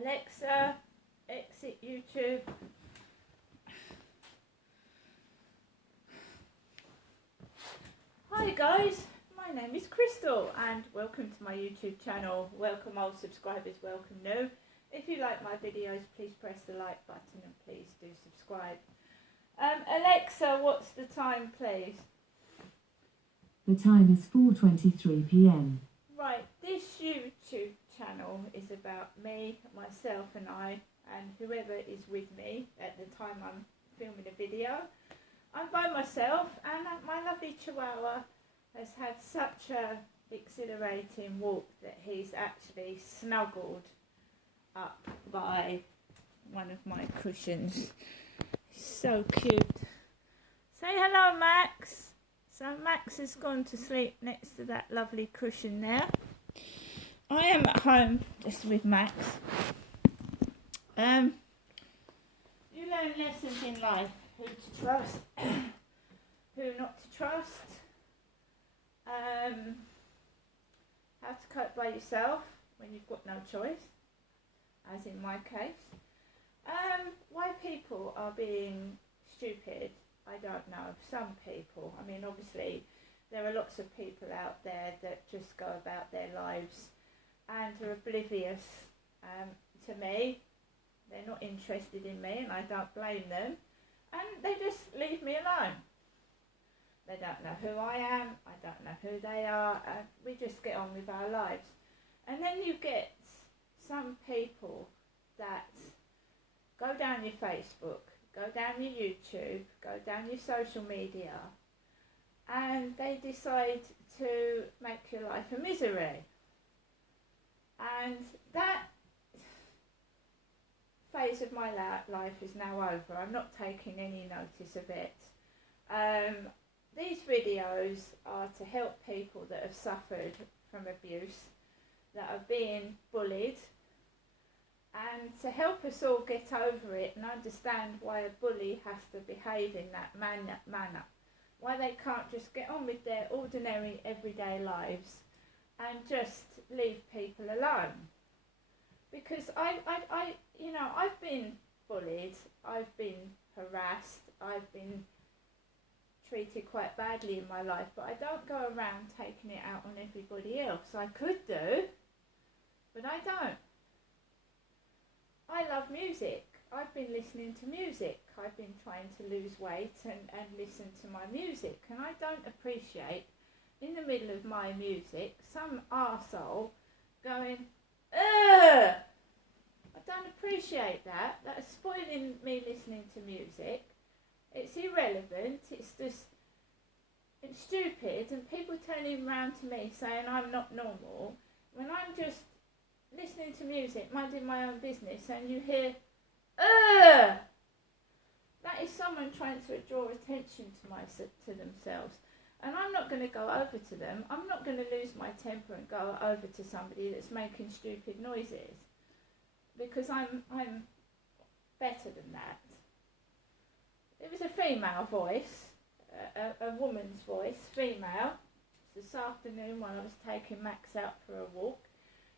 Alexa, exit YouTube. Hi guys, my name is Crystal and welcome to my YouTube channel. Welcome old subscribers, welcome new. If you like my videos, please press the like button and please do subscribe. Alexa, what's the time please? The time is 4:23 p.m. Right, this YouTube channel is about me, myself and I, and whoever is with me at the time I'm filming a video. I'm by myself and my lovely Chihuahua has had such a exhilarating walk that he's actually snuggled up by one of my cushions. He's so cute. Say hello, Max. So Max has gone to sleep next to that lovely cushion there. I am at home just with Max. You learn lessons in life. Who to trust, who not to trust, how to cope by yourself when you've got no choice, as in my case. Why people are being stupid, I don't know. Some people, I mean obviously there are lots of people out there that just go about their lives and are oblivious to me. They're not interested in me and I don't blame them. And they just leave me alone. They don't know who I am, I don't know who they are, and we just get on with our lives. And then you get some people that go down your Facebook, go down your YouTube, go down your social media, and they decide to make your life a misery. And that phase of my life is now over. I'm not taking any notice of it. These videos are to help people that have suffered from abuse, that are being bullied, and to help us all get over it and understand why a bully has to behave in that manner. Why they can't just get on with their ordinary everyday lives and just leave people alone. Because I've been bullied, I've been harassed, I've been treated quite badly in my life, but I don't go around taking it out on everybody else. I could do, but I don't. I love music. I've been listening to music. I've been trying to lose weight and listen to my music, and I don't appreciate in the middle of my music some arsehole going, ugh! I don't appreciate that. That's spoiling me listening to music. It's irrelevant. It's stupid. And people turning around to me saying I'm not normal when I'm just listening to music, minding my own business, and you hear, ugh! That is someone trying to draw attention to themselves. And I'm not going to go over to them. I'm not going to lose my temper and go over to somebody that's making stupid noises. Because I'm better than that. It was a female voice, a woman's voice, female. This afternoon when I was taking Max out for a walk.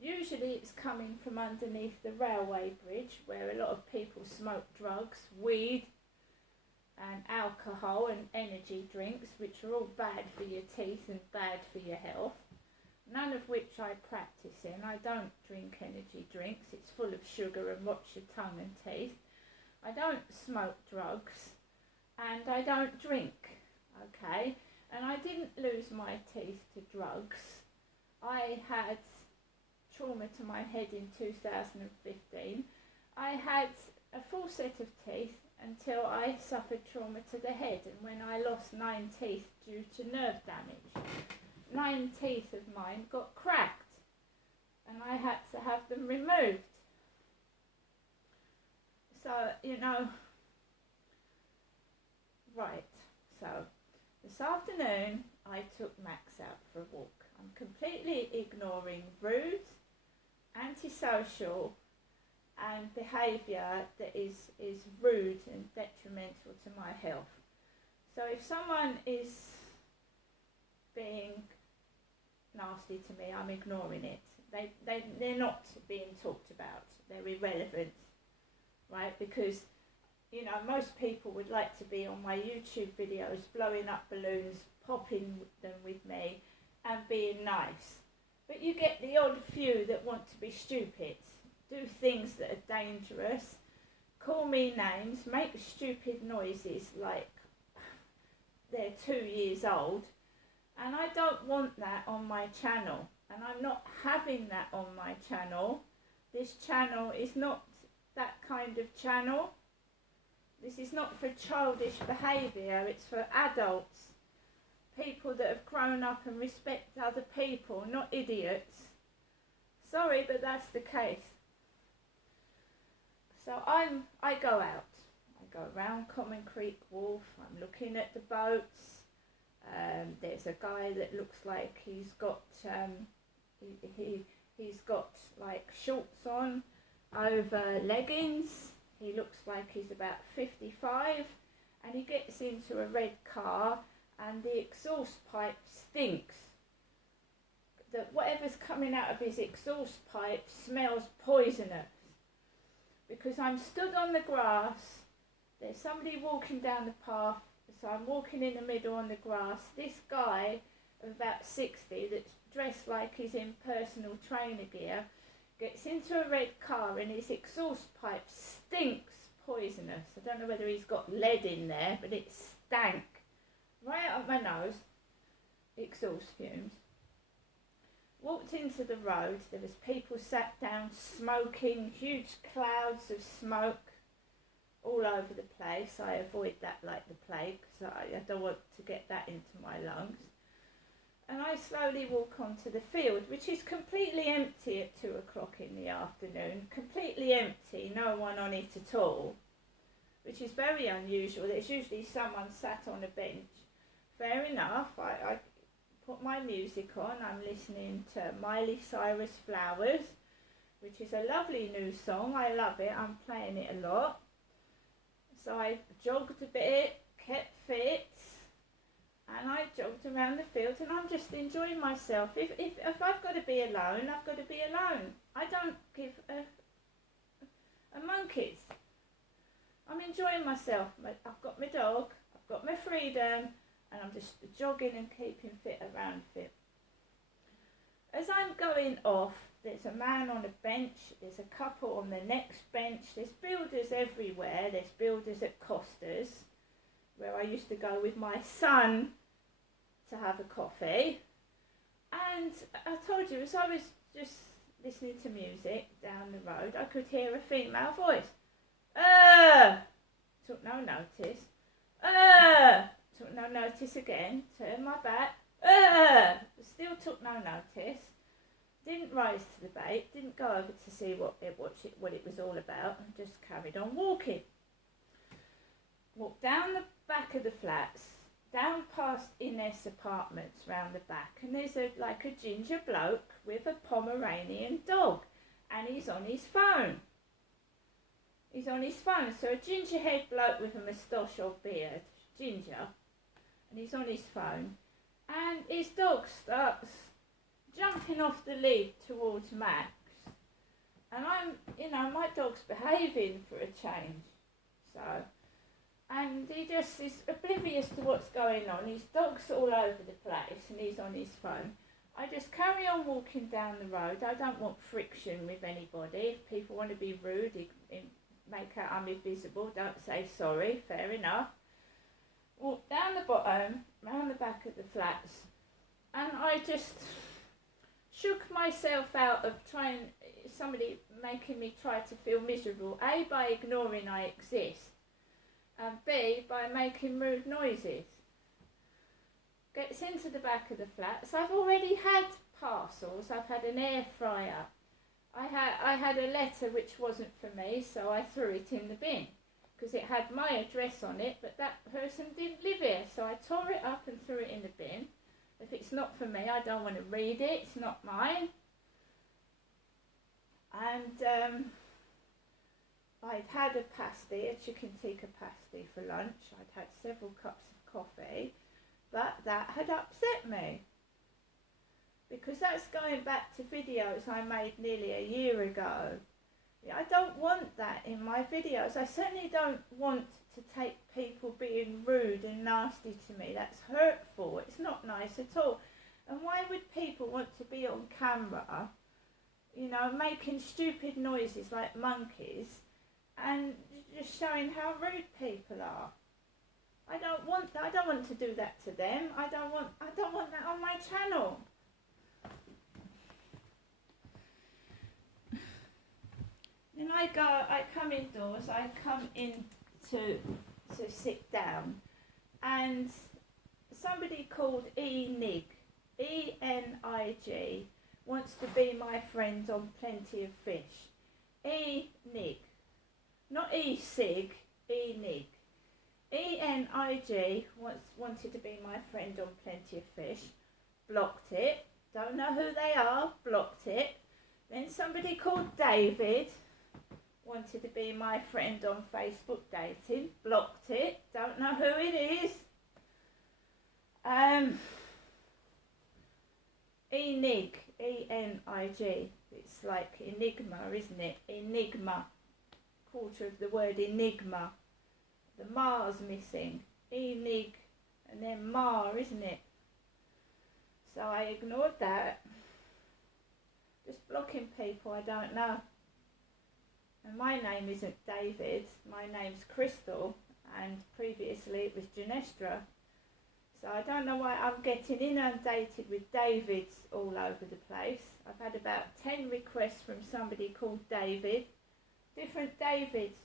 Usually it's coming from underneath the railway bridge where a lot of people smoke drugs, weed and alcohol and energy drinks, which are all bad for your teeth and bad for your health. None of which I practice in. I don't drink energy drinks. It's full of sugar and rots your tongue and teeth. I don't smoke drugs and I don't drink, okay? And I didn't lose my teeth to drugs. I had trauma to my head in 2015. I had a full set of teeth until I suffered trauma to the head, and when I lost 9 teeth due to nerve damage. 9 teeth of mine got cracked and I had to have them removed. So, right, so this afternoon I took Max out for a walk. I'm completely ignoring rude, antisocial and behaviour that is rude and detrimental to my health. So if someone is being nasty to me, I'm ignoring it. They're not being talked about. they're irrelevant, right? Because, you know, most people would like to be on my YouTube videos blowing up balloons, popping them with me and being nice. But you get the odd few that want to be stupid, do things that are dangerous, call me names, make stupid noises like they're 2 years old. And I don't want that on my channel. And I'm not having that on my channel. This channel is not that kind of channel. This is not for childish behaviour, it's for adults. People that have grown up and respect other people, not idiots. Sorry, but that's the case. So I go out. I go around Common Creek Wharf. I'm looking at the boats. There's a guy that looks like he's got he's got like shorts on over leggings. He looks like he's about 55, and he gets into a red car, and the exhaust pipe stinks. That whatever's coming out of his exhaust pipe smells poisonous. Because I'm stood on the grass, there's somebody walking down the path, so I'm walking in the middle on the grass. This guy of about 60 that's dressed like he's in personal trainer gear gets into a red car, and his exhaust pipe stinks poisonous. I don't know whether he's got lead in there, but it stank right up my nose. Exhaust fumes. Walked into the road. There was people sat down smoking, huge clouds of smoke all over the place. I avoid that like the plague, because I don't want to get that into my lungs. And I slowly walk onto the field, which is completely empty at 2 o'clock in the afternoon. Completely empty, no one on it at all, which is very unusual. There's usually someone sat on a bench. Fair enough, I put my music on. I'm listening to Miley Cyrus Flowers, which is a lovely new song. I love it. I'm playing it a lot. So I jogged a bit, kept fit, and I jogged around the field, and I'm just enjoying myself. If I've got to be alone, I've got to be alone. I don't give a monkey's. I'm enjoying myself. I've got my dog, I've got my freedom, and I'm just jogging and keeping fit around it. As I'm going off, there's a man on a bench, there's a couple on the next bench, there's builders everywhere, there's builders at Costa's, where I used to go with my son to have a coffee. And I told you, as I was just listening to music down the road, I could hear a female voice. Took no notice. Took no notice again. Turned my back. Still took no notice. Didn't rise to the bait. Didn't go over to see what it was all about, and just carried on walking. Walked down the back of the flats, down past Ines apartments round the back, and there's a ginger bloke with a Pomeranian dog, and he's on his phone. He's on his phone, so a ginger-haired bloke with a moustache or beard, ginger, and he's on his phone, and his dog starts jumping off the lead towards Max, and my dog's behaving for a change, so, and he just is oblivious to what's going on. His dog's all over the place, and he's on his phone. I just carry on walking down the road. I don't want friction with anybody. If people want to be rude, make out I'm invisible, don't say sorry, fair enough. Walk down the bottom, round the back of the flats, and I just shook myself out of somebody making me try to feel miserable, A, by ignoring I exist, and B, by making rude noises. Gets into the back of the flats. I've already had parcels. I've had an air fryer. I had a letter which wasn't for me, so I threw it in the bin because it had my address on it, but that person didn't live here, so I tore it up and threw it in the bin. If it's not for me, I don't want to read it. It's not mine. And I'd had a pasty, a chicken tikka pasty for lunch. I'd had several cups of coffee, but that had upset me. Because that's going back to videos I made nearly a year ago. I don't want that in my videos. I certainly don't want to take people being rude and nasty to me. That's hurtful. It's not nice at all. And why would people want to be on camera, you know, making stupid noises like monkeys and just showing how rude people are? I don't want that. I don't want to do that to them. I don't want that on my channel. Then I come indoors, I come in to sit down, and somebody called Enig, E-N-I-G, wants to be my friend on Plenty of Fish. Enig, not E-Sig, Enig. E-N-I-G wanted to be my friend on Plenty of Fish, blocked it, don't know who they are, blocked it. Then somebody called David wanted to be my friend on Facebook dating, blocked it, don't know who it is. Enig, E-N-I-G, it's like enigma, isn't it? Enigma, quarter of the word enigma. The Mar's missing, Enig, and then Mar, isn't it? So I ignored that. Just blocking people I don't know. And my name isn't David, my name's Crystal, and previously it was Genestra. So I don't know why I'm getting inundated with Davids all over the place. I've had about 10 requests from somebody called David. Different Davids,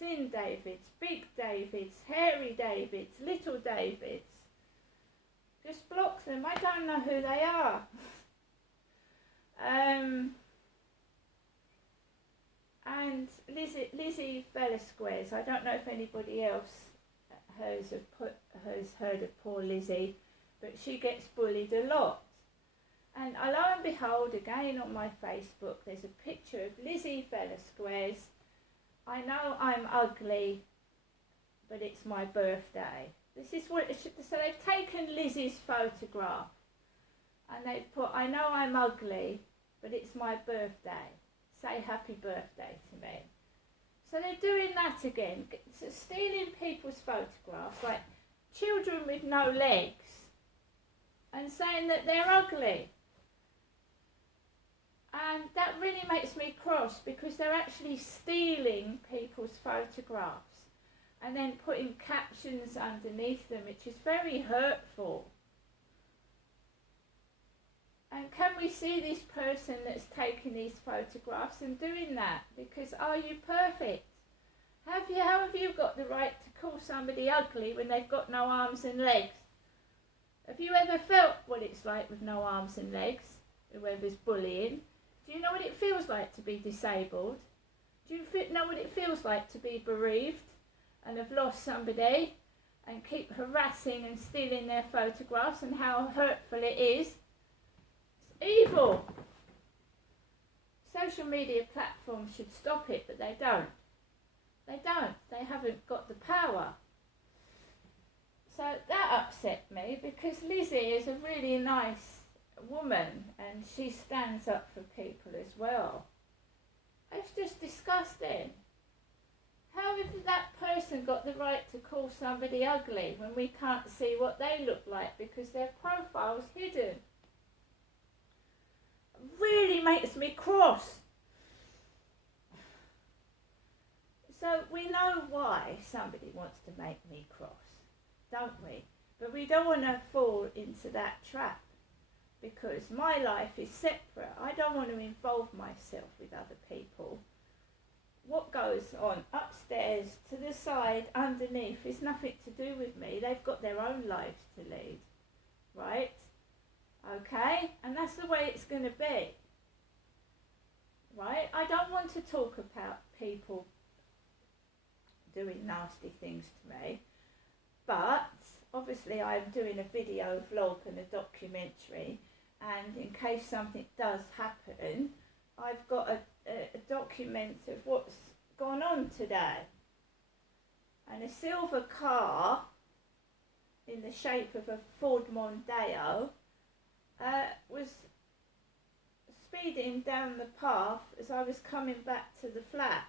thin Davids, big Davids, hairy Davids, little Davids. Just block them, I don't know who they are. And Lizzie Velasquez, I don't know if anybody else has heard of poor Lizzie, but she gets bullied a lot. And lo and behold, again on my Facebook, there's a picture of Lizzie Velasquez. I know I'm ugly, but it's my birthday. This is what it should, so they've taken Lizzie's photograph and they've put, I know I'm ugly, but it's my birthday. Say happy birthday to me. So they're doing that again, stealing people's photographs, like children with no legs, and saying that they're ugly. And that really makes me cross, because they're actually stealing people's photographs and then putting captions underneath them, which is very hurtful. And can we see this person that's taking these photographs and doing that? Because are you perfect? How have you got the right to call somebody ugly when they've got no arms and legs? Have you ever felt what it's like with no arms and legs? Whoever's bullying. Do you know what it feels like to be disabled? Do you know what it feels like to be bereaved and have lost somebody and keep harassing and stealing their photographs, and how hurtful it is? Evil. Social media platforms should stop it, but they don't. They don't. They haven't got the power. So that upset me, because Lizzie is a really nice woman and she stands up for people as well. It's just disgusting. How has that person got the right to call somebody ugly when we can't see what they look like because their profile's hidden? Really makes me cross. So we know why somebody wants to make me cross, don't we? But we don't want to fall into that trap, because my life is separate. I don't want to involve myself with other people. What goes on upstairs, to the side, underneath is nothing to do with me. They've got their own lives to lead, right? Okay, and that's the way it's going to be, right? I don't want to talk about people doing nasty things to me, but obviously I'm doing a video vlog and a documentary, and in case something does happen, I've got a document of what's gone on today. And a silver car in the shape of a Ford Mondeo was speeding down the path as I was coming back to the flats.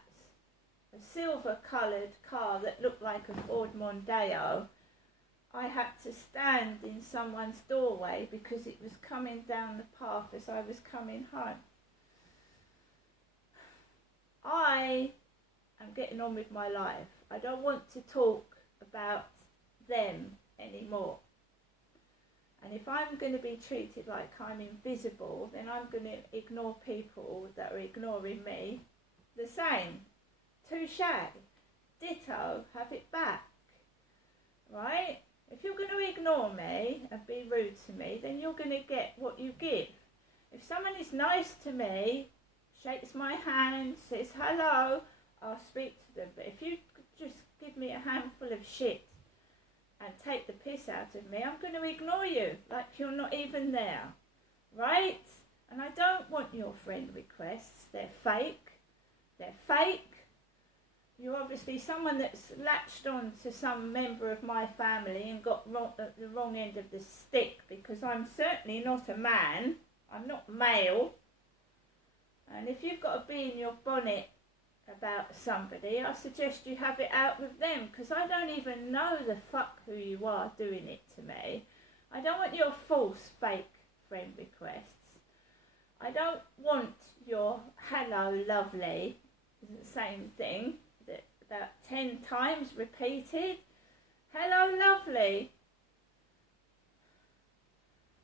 A silver coloured car that looked like a Ford Mondeo. I had to stand in someone's doorway because it was coming down the path as I was coming home. I am getting on with my life. I don't want to talk about them anymore. And if I'm going to be treated like I'm invisible, then I'm going to ignore people that are ignoring me the same. Touche. Ditto. Have it back. Right? If you're going to ignore me and be rude to me, then you're going to get what you give. If someone is nice to me, shakes my hand, says hello, I'll speak to them. But if you just give me a handful of shit and take the piss out of me, I'm going to ignore you like you're not even there. Right? And I don't want your friend requests. They're fake. They're fake. You're obviously someone that's latched on to some member of my family and got at the wrong end of the stick, because I'm certainly not a man. I'm not male. And if you've got a bee in your bonnet about somebody, I suggest you have it out with them, because I don't even know the fuck who you are doing it to me. I don't want your false, fake friend requests. I don't want your hello lovely, the same thing, that about 10 times repeated. Hello lovely.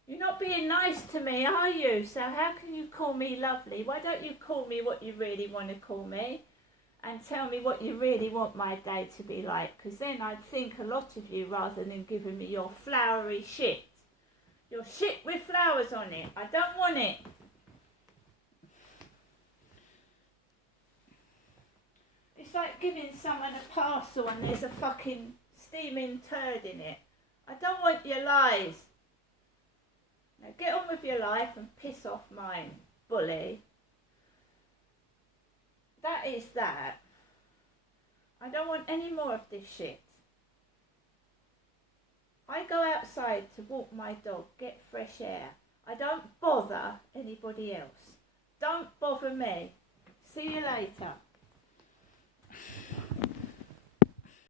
You're not being nice to me, are you? So how can you call me lovely? Why don't you call me what you really want to call me? And tell me what you really want my day to be like. Because then I'd think a lot of you rather than giving me your flowery shit. Your shit with flowers on it. I don't want it. It's like giving someone a parcel and there's a fucking steaming turd in it. I don't want your lies. Now get on with your life and piss off mine, bully. That is that. I don't want any more of this shit. I go outside to walk my dog, get fresh air. I don't bother anybody else. Don't bother me. See you later.